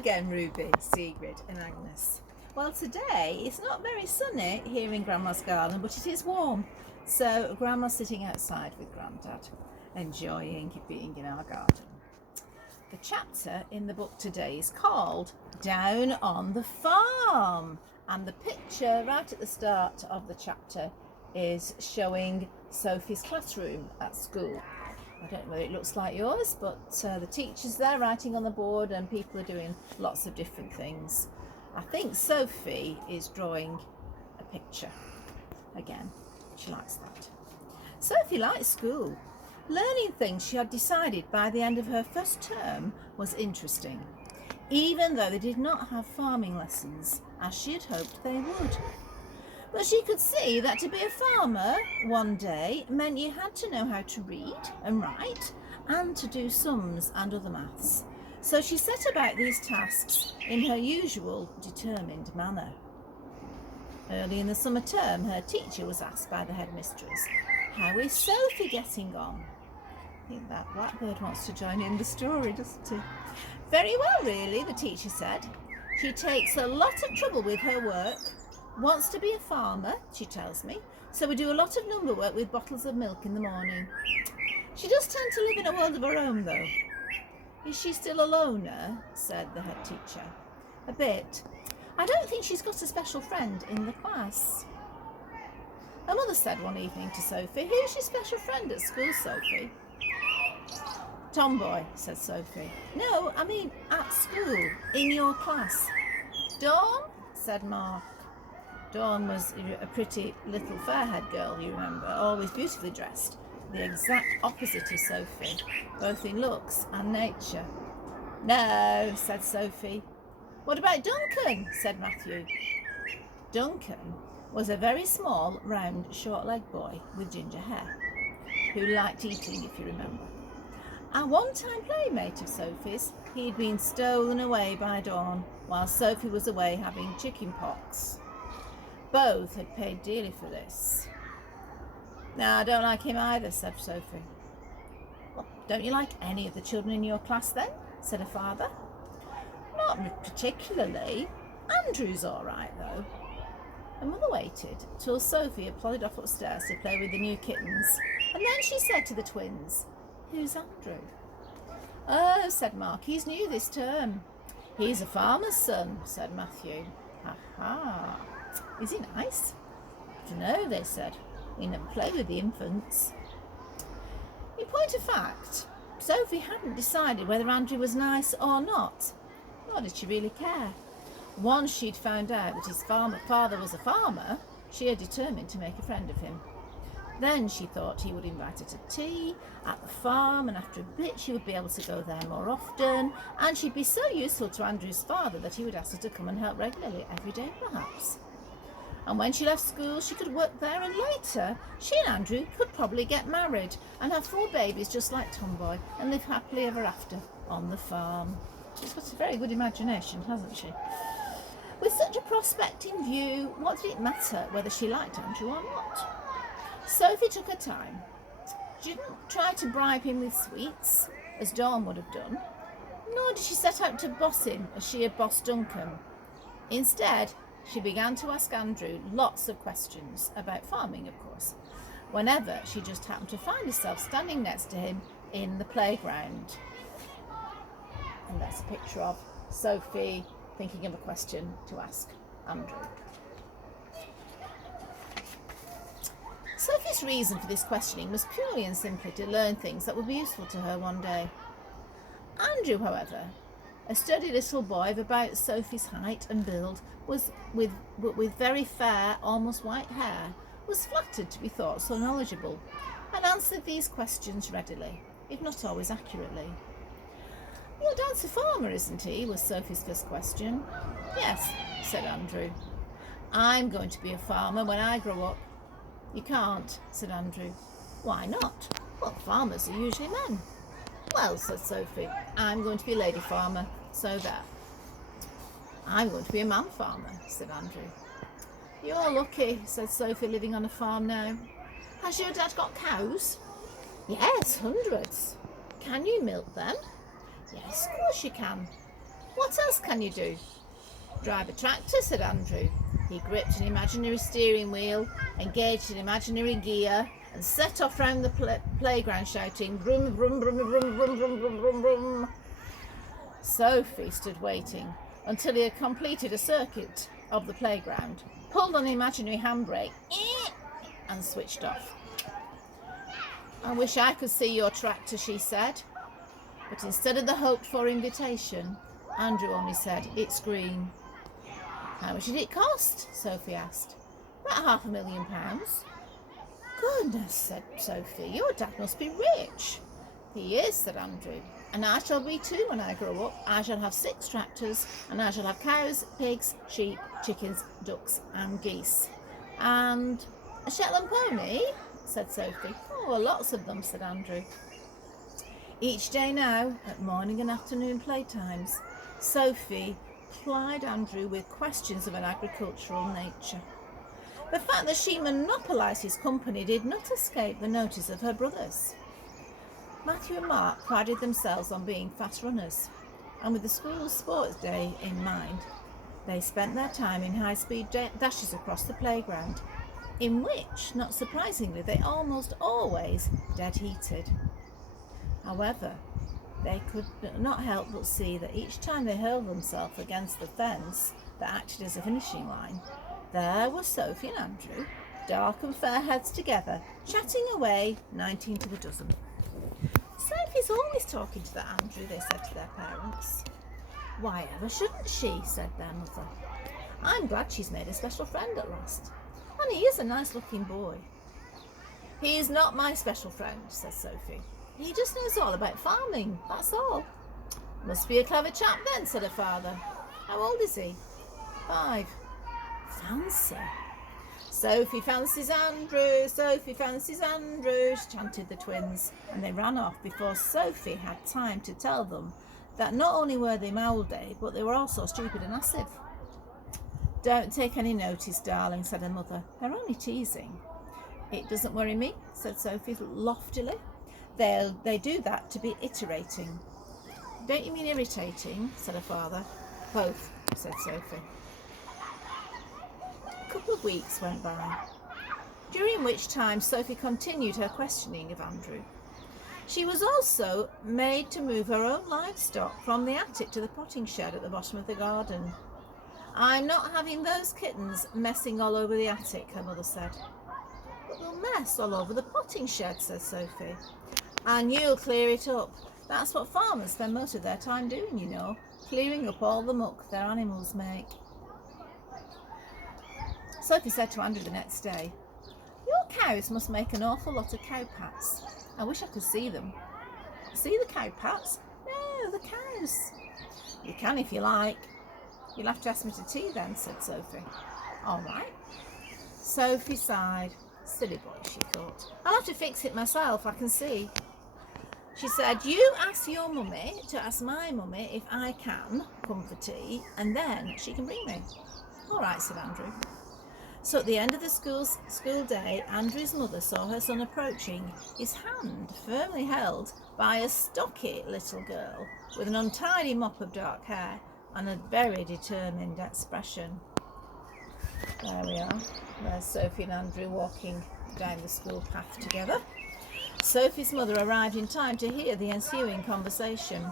again, Ruby, Sigrid and Agnes. Well, today it's not very sunny here in Grandma's garden, but it is warm. So Grandma's sitting outside with Grandad, enjoying being in our garden. The chapter in the book today is called Down on the Farm. And the picture right at the start of the chapter is showing Sophie's classroom at school. I don't know whether it looks like yours, but the teacher's there writing on the board and people are doing lots of different things. I think Sophie is drawing a picture again. She likes that. Sophie likes school. Learning things she had decided by the end of her first term was interesting, even though they did not have farming lessons as she had hoped they would. But she could see that to be a farmer one day meant you had to know how to read and write and to do sums and other maths. So she set about these tasks in her usual determined manner. Early in the summer term, her teacher was asked by the headmistress, "How is Sophie getting on?" I think that blackbird wants to join in the story, doesn't he? "Very well, really," the teacher said. "She takes a lot of trouble with her work. Wants to be a farmer, she tells me, so we do a lot of number work with bottles of milk in the morning. She does tend to live in a world of her own, though." "Is she still a loner?" said the head teacher. "A bit. I don't think she's got a special friend in the class." Her mother said one evening to Sophie, "Who's your special friend at school, Sophie?" "Tomboy," said Sophie. "No, I mean at school, in your class." "Dawn?" said Mark. Dawn was a pretty little fair-haired girl, you remember, always beautifully dressed, the exact opposite of Sophie, both in looks and nature. "No," said Sophie. "What about Duncan?" said Matthew. Duncan was a very small, round, short-legged boy with ginger hair, who liked eating, if you remember. A one-time playmate of Sophie's, he'd been stolen away by Dawn while Sophie was away having chicken pox. Both had paid dearly for this. "No, I don't like him either," said Sophie. "Well, don't you like any of the children in your class then?" said her father. "Not particularly. Andrew's all right, though." Her mother waited till Sophie had plodded off upstairs to play with the new kittens, and then she said to the twins, "Who's Andrew?" "Oh," said Mark, "he's new this term." "He's a farmer's son," said Matthew. "Aha. Is he nice?" "I don't know," they said. "We never play with the infants." In point of fact, Sophie hadn't decided whether Andrew was nice or not, nor did she really care. Once she'd found out that his father was a farmer, she had determined to make a friend of him. Then she thought he would invite her to tea at the farm, and after a bit she would be able to go there more often, and she'd be so useful to Andrew's father that he would ask her to come and help regularly every day perhaps. And when she left school she could work there, and later she and Andrew could probably get married and have 4 babies just like Tomboy and live happily ever after on the farm. She's got a very good imagination, hasn't she? With such a prospect in view, what did it matter whether she liked Andrew or not? Sophie took her time. She didn't try to bribe him with sweets, as Dawn would have done, nor did she set out to boss him as she had bossed Duncan. Instead, she began to ask Andrew lots of questions about farming, of course, whenever she just happened to find herself standing next to him in the playground. And that's a picture of Sophie thinking of a question to ask Andrew. Sophie's reason for this questioning was purely and simply to learn things that would be useful to her one day. Andrew, however, a sturdy little boy of about Sophie's height and build, with very fair, almost white hair, was flattered to be thought so knowledgeable, and answered these questions readily, if not always accurately. "Your dad's a farmer, isn't he?" was Sophie's first question. "Yes," said Andrew. "I'm going to be a farmer when I grow up." "You can't," said Andrew. "Why not?" "Well, farmers are usually men." "Well," said Sophie, "I'm going to be a lady farmer, so there." "I'm going to be a man farmer," said Andrew. "You're lucky," said Sophie, "living on a farm now. Has your dad got cows?" "Yes, hundreds." "Can you milk them?" "Yes, of course you can." What else can you do? Drive a tractor, said Andrew. He gripped an imaginary steering wheel, engaged an imaginary gear, and set off round the playground shouting, "Vroom, vroom, vroom, vroom, vroom, vroom, vroom, vroom, vroom." Sophie stood waiting until he had completed a circuit of the playground, pulled on the imaginary handbrake, and switched off. "I wish I could see your tractor," she said. But instead of the hoped-for invitation, Andrew only said, "It's green." "How much did it cost?" Sophie asked. "About £500,000. "Goodness," said Sophie, "your dad must be rich." "He is," said Andrew, "and I shall be too when I grow up. I shall have 6 tractors, and I shall have cows, pigs, sheep, chickens, ducks and geese." "And a Shetland pony?" said Sophie. "Oh, lots of them," said Andrew. Each day now, at morning and afternoon playtimes, Sophie plied Andrew with questions of an agricultural nature. The fact that she monopolised his company did not escape the notice of her brothers. Matthew and Mark prided themselves on being fast runners, and with the school sports day in mind, they spent their time in high-speed dashes across the playground, in which, not surprisingly, they almost always dead-heated. However, they could not help but see that each time they hurled themselves against the fence that acted as a finishing line, there were Sophie and Andrew, dark and fair heads together, chatting away, 19 to the dozen. "Sophie's always talking to that Andrew," they said to their parents. "Why ever shouldn't she?" said their mother. "I'm glad she's made a special friend at last. And he is a nice-looking boy." "He's not my special friend," said Sophie. "He just knows all about farming, that's all." "Must be a clever chap then," said her father. "How old is he?" 5. "Fancy." "Sophie fancies Andrew, Sophie fancies Andrew," chanted the twins, and they ran off before Sophie had time to tell them that not only were they mouldy, but they were also stupid and massive. "Don't take any notice, darling," said her mother. "They're only teasing." "It doesn't worry me," said Sophie loftily. They do that to be iterating." "Don't you mean irritating?" said her father. "Both," said Sophie. A couple of weeks went by, during which time Sophie continued her questioning of Andrew. She was also made to move her own livestock from the attic to the potting shed at the bottom of the garden. "I'm not having those kittens messing all over the attic," her mother said. "But they'll mess all over the potting shed," said Sophie. "And you'll clear it up. That's what farmers spend most of their time doing, you know, clearing up all the muck their animals make." Sophie said to Andrew the next day, "Your cows must make an awful lot of cow pats. I wish I could see them." "See the cow pats?" "No, the cows." "You can if you like." "You'll have to ask me to tea then," said Sophie. "All right." Sophie sighed. Silly boy, she thought. "I'll have to fix it myself, I can see." She said, "You ask your mummy to ask my mummy if I can come for tea, and then she can bring me." "All right," said Andrew. So at the end of the school day, Andrew's mother saw her son approaching, his hand firmly held by a stocky little girl with an untidy mop of dark hair and a very determined expression. There we are. There's Sophie and Andrew walking down the school path together. Sophie's mother arrived in time to hear the ensuing conversation.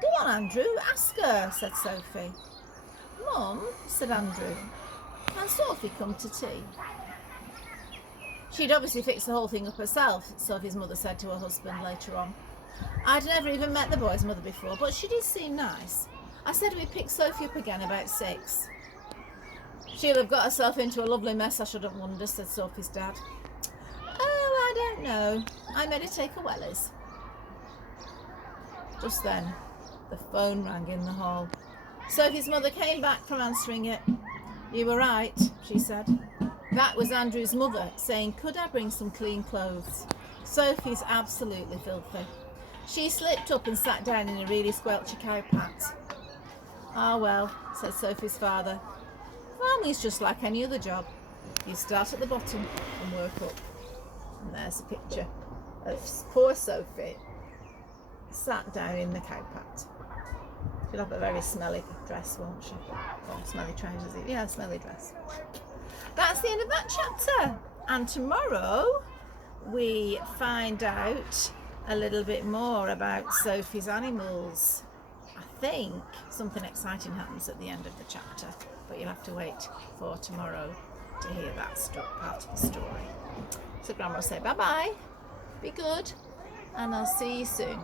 "Go on, Andrew, ask her," said Sophie. "Mum," said Andrew, "can Sophie come to tea?" She'd obviously fixed the whole thing up herself, Sophie's mother said to her husband later on. "I'd never even met the boy's mother before, but she did seem nice. I said we'd pick Sophie up again about 6. She'll have got herself into a lovely mess, I shouldn't wonder," said Sophie's dad. "Oh, I don't know. I made her take her wellies." Just then, the phone rang in the hall. Sophie's mother came back from answering it. "You were right," she said. That was Andrew's mother saying, "Could I bring some clean clothes? Sophie's absolutely filthy." She slipped up and sat down in a really squelchy cow pat. "Ah, well," said Sophie's father. "Farming's just like any other job. You start at the bottom and work up." And there's a picture of poor Sophie sat down in the cow pat. She'll have a very smelly dress, won't she? Or smelly trousers. Yeah, smelly dress. That's the end of that chapter. And tomorrow we find out a little bit more about Sophie's animals. I think something exciting happens at the end of the chapter, but you'll have to wait for tomorrow to hear that part of the story. So Grandma will say bye-bye, be good, and I'll see you soon.